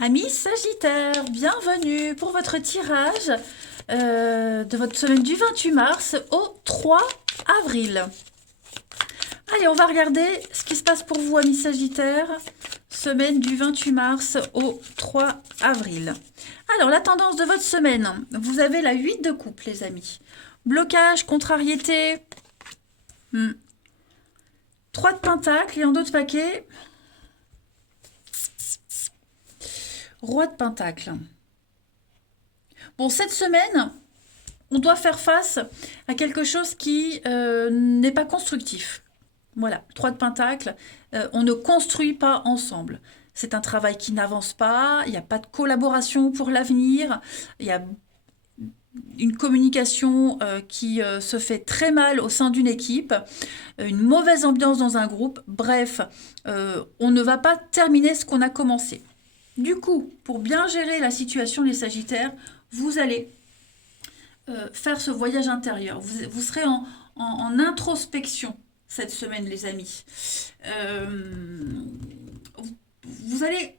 Amis Sagittaire, bienvenue pour votre tirage de votre semaine du 28 mars au 3 avril. Allez, on va regarder ce qui se passe pour vous, amis Sagittaire, semaine du 28 mars au 3 avril. Alors, la tendance de votre semaine, vous avez la 8 de coupe, les amis. Blocage, contrariété, 3 de pentacle et en d'autres paquets, Roi de pentacle. Bon, cette semaine, on doit faire face à quelque chose qui n'est pas constructif. Voilà, 3 de pentacle, on ne construit pas ensemble. C'est un travail qui n'avance pas, il n'y a pas de collaboration pour l'avenir, il y a une communication qui se fait très mal au sein d'une équipe, une mauvaise ambiance dans un groupe, bref, on ne va pas terminer ce qu'on a commencé. Du coup, pour bien gérer la situation, les Sagittaires, vous allez faire ce voyage intérieur. Vous serez en introspection cette semaine, les amis. Vous allez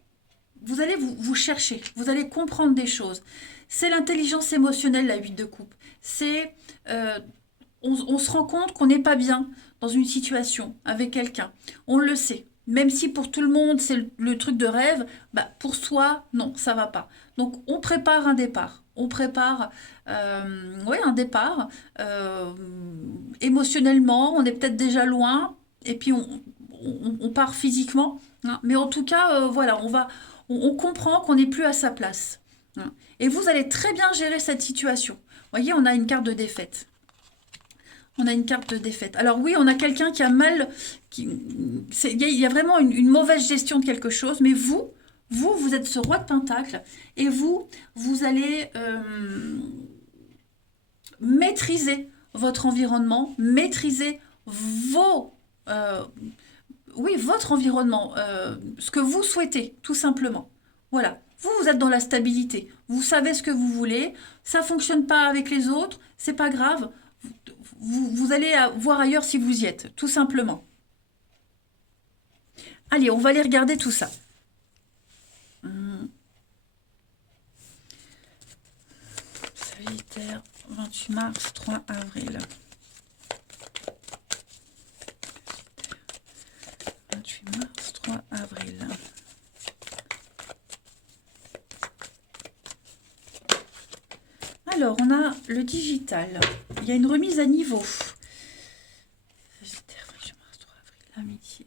vous chercher, vous allez comprendre des choses. C'est l'intelligence émotionnelle, la 8 de coupe. C'est on se rend compte qu'on n'est pas bien dans une situation avec quelqu'un. On le sait. Même si pour tout le monde c'est le truc de rêve, bah pour soi, non, ça va pas. Donc on prépare un départ. On prépare un départ. Émotionnellement, on est peut-être déjà loin. Et puis on part physiquement. Hein. Mais en tout cas, voilà, on comprend qu'on n'est plus à sa place. Hein. Et vous allez très bien gérer cette situation. Vous voyez, on a une carte de défaite. On a une carte de défaite. Alors oui, on a quelqu'un qui a mal... Il y a vraiment une mauvaise gestion de quelque chose, mais vous êtes ce roi de pentacle, et vous allez maîtriser votre environnement, maîtriser votre environnement, ce que vous souhaitez, tout simplement. Voilà. Vous êtes dans la stabilité. Vous savez ce que vous voulez. Ça fonctionne pas avec les autres. C'est pas grave. Vous allez voir ailleurs si vous y êtes, tout simplement. Allez, on va aller regarder tout ça. Sagittaire, 28 mars, 3 avril. 28 mars, 3 avril. Alors, on a le digital. Il y a une remise à niveau. Sagittaire, 28 mars, 3 avril, l'amitié.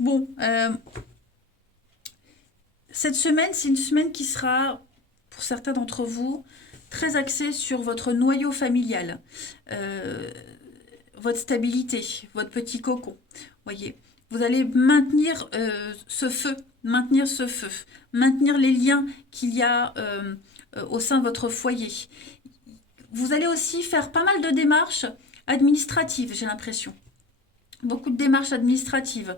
Bon, cette semaine, c'est une semaine qui sera, pour certains d'entre vous, très axée sur votre noyau familial, votre stabilité, votre petit cocon. Voyez, vous allez maintenir ce feu, maintenir les liens qu'il y a au sein de votre foyer. Vous allez aussi faire pas mal de démarches administratives, j'ai l'impression. Beaucoup de démarches administratives.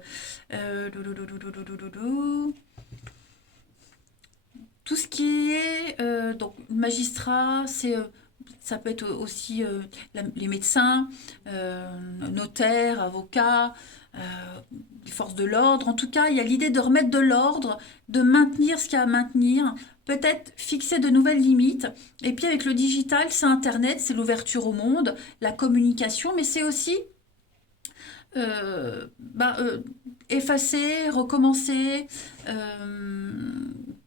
Tout ce qui est donc magistrat, ça peut être aussi les médecins, notaires, avocats, les forces de l'ordre. En tout cas, il y a l'idée de remettre de l'ordre, de maintenir ce qu'il y a à maintenir, peut-être fixer de nouvelles limites. Et puis avec le digital, c'est Internet, c'est l'ouverture au monde, la communication, mais c'est aussi euh, bah, euh, effacer, recommencer,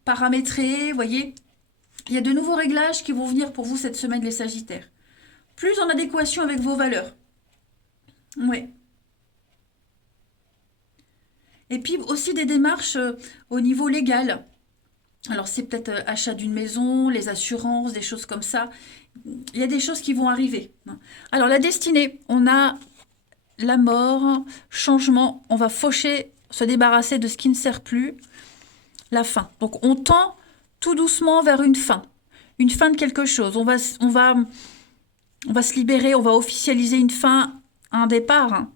paramétrer, vous voyez. Il y a de nouveaux réglages qui vont venir pour vous cette semaine, les Sagittaires. Plus en adéquation avec vos valeurs. Ouais. Et puis aussi des démarches au niveau légal. Alors c'est peut-être achat d'une maison, les assurances, des choses comme ça. Il y a des choses qui vont arriver. Alors la destinée, on a la mort, changement, on va faucher, se débarrasser de ce qui ne sert plus, la fin. Donc on tend tout doucement vers une fin de quelque chose. On va se libérer, on va officialiser une fin, un départ. Hein.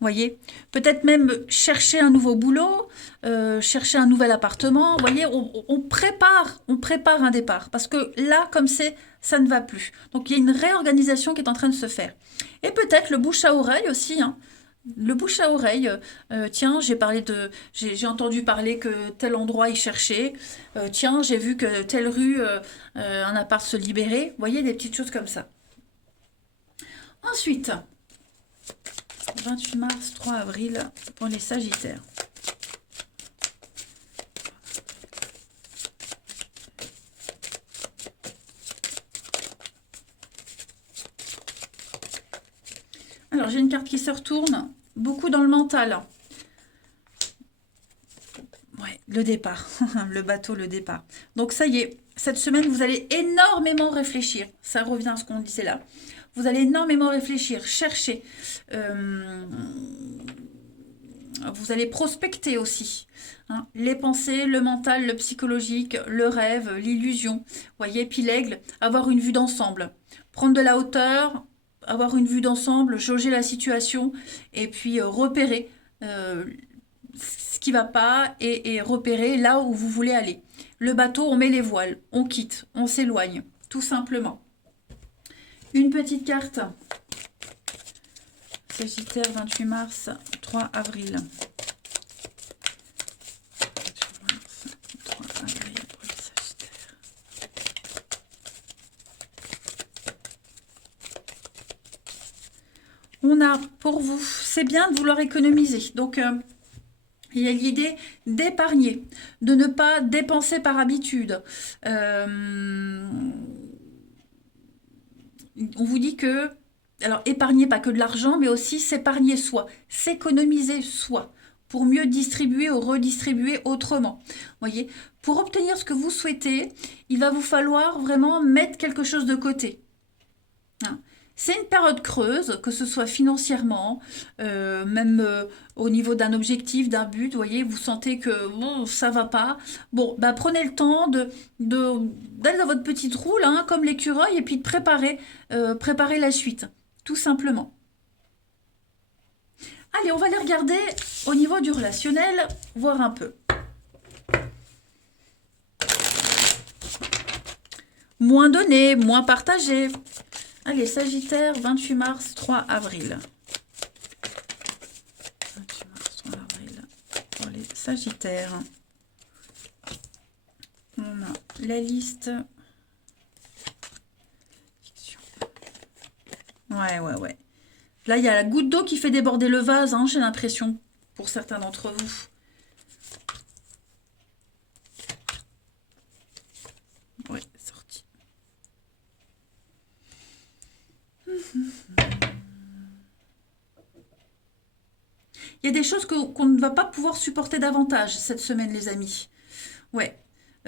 Voyez, peut-être même chercher un nouveau boulot, chercher un nouvel appartement. Voyez, on prépare un départ parce que là, comme c'est, ça ne va plus. Donc il y a une réorganisation qui est en train de se faire. Et peut-être le bouche à oreille aussi. Hein. Le bouche à oreille, tiens, j'ai entendu parler que tel endroit il cherchait, tiens, j'ai vu que telle rue, un appart se libérait. Vous voyez, des petites choses comme ça. Ensuite, 28 mars, 3 avril pour les Sagittaires. Alors, j'ai une carte qui se retourne, beaucoup dans le mental. Ouais, le départ, le bateau, le départ. Donc, ça y est, cette semaine, vous allez énormément réfléchir. Ça revient à ce qu'on disait là. Vous allez énormément réfléchir, chercher. Vous allez prospecter aussi. Hein. Les pensées, le mental, le psychologique, le rêve, l'illusion. Voyez, puis l'aigle, avoir une vue d'ensemble. Prendre de la hauteur, avoir une vue d'ensemble, jauger la situation et puis repérer ce qui ne va pas et repérer là où vous voulez aller. Le bateau, on met les voiles, on quitte, on s'éloigne, tout simplement. Une petite carte. Sagittaire, 28 mars, 3 avril. 3 avril pour les Sagittaires. On a pour vous, c'est bien de vouloir économiser. Donc, il y a l'idée d'épargner, de ne pas dépenser par habitude. On vous dit que, alors épargner pas que de l'argent, mais aussi s'épargner soi, s'économiser soi, pour mieux distribuer ou redistribuer autrement. Voyez, pour obtenir ce que vous souhaitez, il va vous falloir vraiment mettre quelque chose de côté. Hein. C'est une période creuse, que ce soit financièrement, même au niveau d'un objectif, d'un but, vous voyez, vous sentez que bon, ça va pas. Bon, bah, prenez le temps d'aller dans votre petite roue, là, hein, comme l'écureuil, et puis de préparer la suite, tout simplement. Allez, on va les regarder au niveau du relationnel, voir un peu. Moins donné, moins partagé. Allez, Sagittaire, 28 mars, 3 avril. 28 mars, 3 avril pour les Sagittaires. On a la liste. Ouais. Là, il y a la goutte d'eau qui fait déborder le vase, hein, j'ai l'impression, pour certains d'entre vous. Ouais, sorti. Il y a des choses qu'on ne va pas pouvoir supporter davantage cette semaine, les amis. Ouais.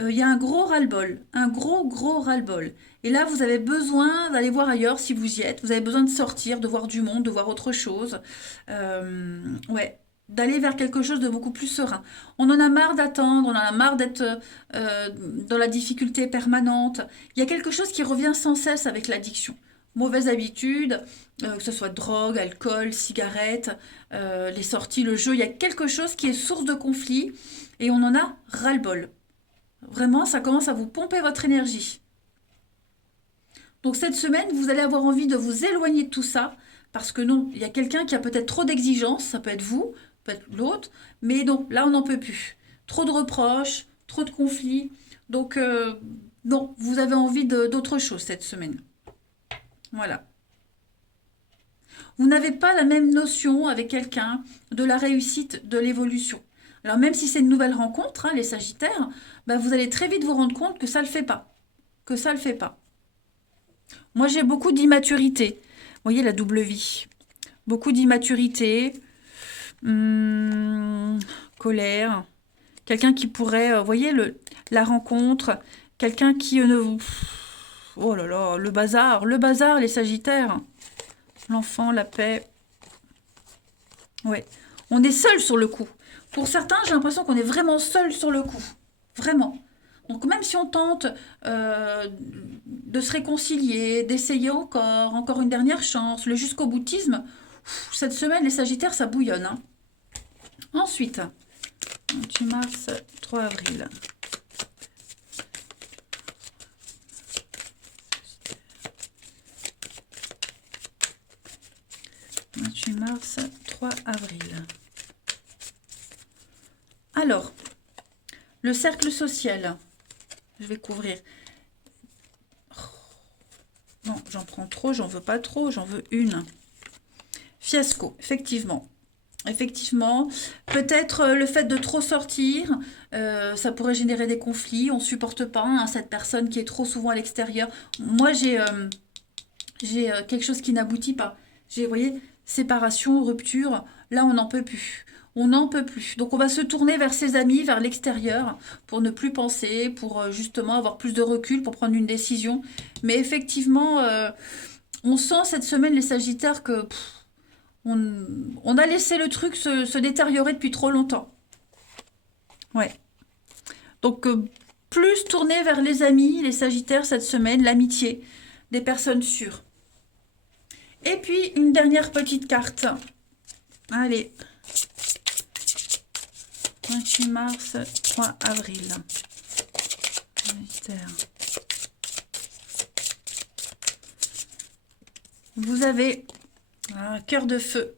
Il y a un gros ras-le-bol, un gros ras-le-bol. Et là, vous avez besoin d'aller voir ailleurs si vous y êtes. Vous avez besoin de sortir, de voir du monde, de voir autre chose. Ouais, d'aller vers quelque chose de beaucoup plus serein. On en a marre d'attendre, on en a marre d'être dans la difficulté permanente. Il y a quelque chose qui revient sans cesse avec l'addiction. Mauvaise habitude, que ce soit drogue, alcool, cigarette, les sorties, le jeu. Il y a quelque chose qui est source de conflit et on en a ras-le-bol. Vraiment, ça commence à vous pomper votre énergie. Donc cette semaine, vous allez avoir envie de vous éloigner de tout ça, parce que non, il y a quelqu'un qui a peut-être trop d'exigences, ça peut être vous, peut-être l'autre, mais non, là on n'en peut plus. Trop de reproches, trop de conflits, donc non, vous avez envie d'autre chose cette semaine. Voilà. Vous n'avez pas la même notion avec quelqu'un de la réussite, de l'évolution. Alors même si c'est une nouvelle rencontre, hein, les Sagittaires, bah, vous allez très vite vous rendre compte que ça ne le fait pas. Que ça ne le fait pas. Moi, j'ai beaucoup d'immaturité. Vous voyez la double vie. Beaucoup d'immaturité, colère. Quelqu'un qui pourrait, vous voyez, la rencontre. Quelqu'un qui ne vous... Oh là là, le bazar, les Sagittaires. L'enfant, la paix. Ouais. On est seul sur le coup. Pour certains, j'ai l'impression qu'on est vraiment seul sur le coup. Vraiment. Donc même si on tente de se réconcilier, d'essayer encore une dernière chance, le jusqu'au boutisme, cette semaine, les Sagittaires, ça bouillonne. Hein. Ensuite, 28 mars, 3 avril. 28 mars, 3 avril. Alors, le cercle social, je vais couvrir. Non, j'en prends trop, j'en veux pas trop, j'en veux une. Fiasco, effectivement. Effectivement, peut-être le fait de trop sortir, ça pourrait générer des conflits. On ne supporte pas hein, cette personne qui est trop souvent à l'extérieur. Moi, j'ai quelque chose qui n'aboutit pas. J'ai, vous voyez, séparation, rupture. Là, on n'en peut plus. On n'en peut plus. Donc, on va se tourner vers ses amis, vers l'extérieur, pour ne plus penser, pour justement avoir plus de recul, pour prendre une décision. Mais effectivement, on sent cette semaine, les Sagittaires, que on a laissé le truc se détériorer depuis trop longtemps. Ouais. Donc, plus tourner vers les amis, les Sagittaires, cette semaine, l'amitié, des personnes sûres. Et puis, une dernière petite carte. Allez. 28 mars, 3 avril. Sagittaire. Vous avez un cœur de feu.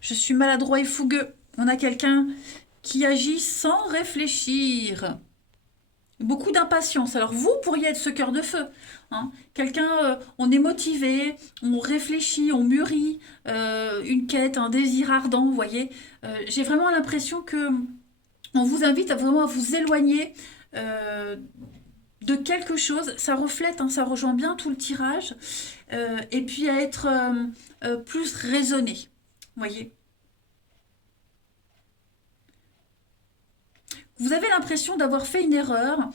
Je suis maladroit et fougueux. On a quelqu'un qui agit sans réfléchir. Beaucoup d'impatience. Alors vous pourriez être ce cœur de feu. Hein. Quelqu'un, on est motivé, on réfléchit, on mûrit une quête, un désir ardent, vous voyez. J'ai vraiment l'impression que on vous invite à vraiment à vous éloigner de quelque chose. Ça reflète, hein, ça rejoint bien tout le tirage. Et puis à être plus raisonné, vous voyez. Vous avez l'impression d'avoir fait une erreur,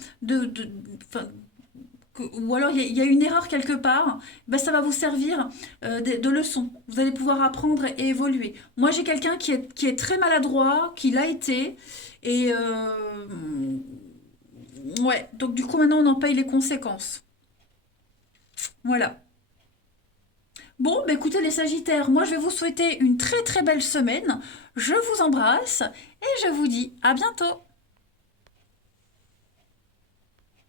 ou alors il y a une erreur quelque part, ben, ça va vous servir de leçon. Vous allez pouvoir apprendre et évoluer. Moi, j'ai quelqu'un qui est très maladroit, qui l'a été, et ouais, donc du coup maintenant on en paye les conséquences. Voilà. Bon, bah écoutez les Sagittaires, moi je vais vous souhaiter une très très belle semaine. Je vous embrasse et je vous dis à bientôt.